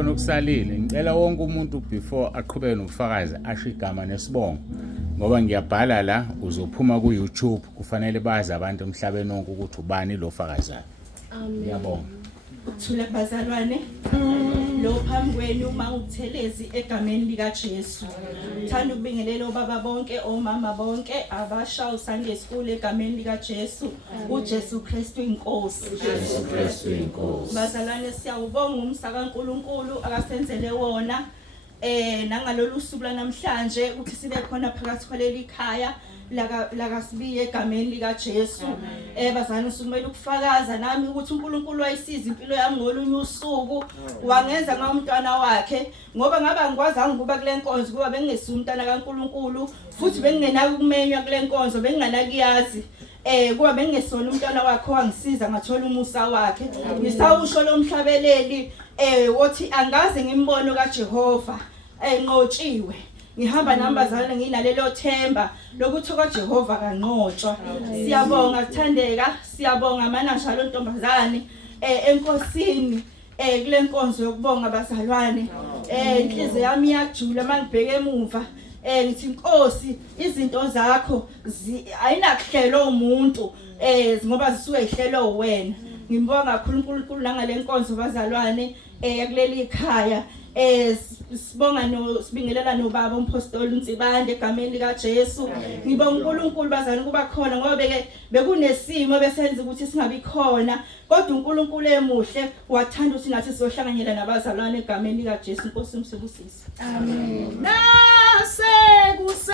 khona ukusalile ngicela wonke umuntu before aqhubeke nokufakaza asho igama nesibongo ngoba ngiyabhala la uzophuma ku YouTube kufanele bazi abantu emhlabeni wonke ukuthi ubani lo fakazayo. Ngiyabonga. Thula bazalwane lo phambi kwenu uma uthelezi egameni lika Jesu. Thanda ukubingelela obaba bonke, omama bonke, abasha Sunday school egameni lika Jesu. uJesu Kristu inkosi. uJesu Kristu inkosi. Bazalwane siyawubonga umsa kaNkulunkulu akasenzele wona nangalolu suku lanamhlanje ukuthi sibe khona phakathi kwaleli khaya la Sibiya egameni lika Jesu. Bazalwane sikumele ukufakaza nami ukuthi uNkulunkulu wayisiza impilo yami ngolunye usuku wangenza ngomntwana wakhe ngoba ngaba ngikwazanga ukuba kule nkonzo kuba bengingesi umntwana kaNkulunkulu futhi bengingenaki ukumenywa kule nkonzo bengingenakiyazi kuba bengingesona umntwana wakhe wangisiza ngathola umusa wakhe ngisawusho lo mhlabeleli wothi angaze ngimbone kaJehova enqotshiwe ngihamba nambazalwane nginalelo themba lokuthi kaJehova kanqotshwa. Siyabonga Thandeka, siyabonga mana njalo ntombazane enkosini kule nkonzo yokubonga bazalwane. Inhliziyo yami iyajula mangibheke emuva ngithi Nkosi izinto zakho ayinakuhlelo umuntu ngoba zisuke ihlelo wena. Ngibonga kakhulu uNkulunkulu nangale nkonzo bazalwane kuleli khaya. Sibonga sibingelela nobaba umpostoli uNtsibande egameni lika Jesu. Ngibonga uNkulunkulu bazalwane kuba khona ngoba bekunesimo besenza ukuthi singabi khona kodwa uNkulunkulu emuhle wathanda ukuthi nathi sizohlanganyela nabazalwane egameni lika Jesu. Inkosi umsebusisi. Amen.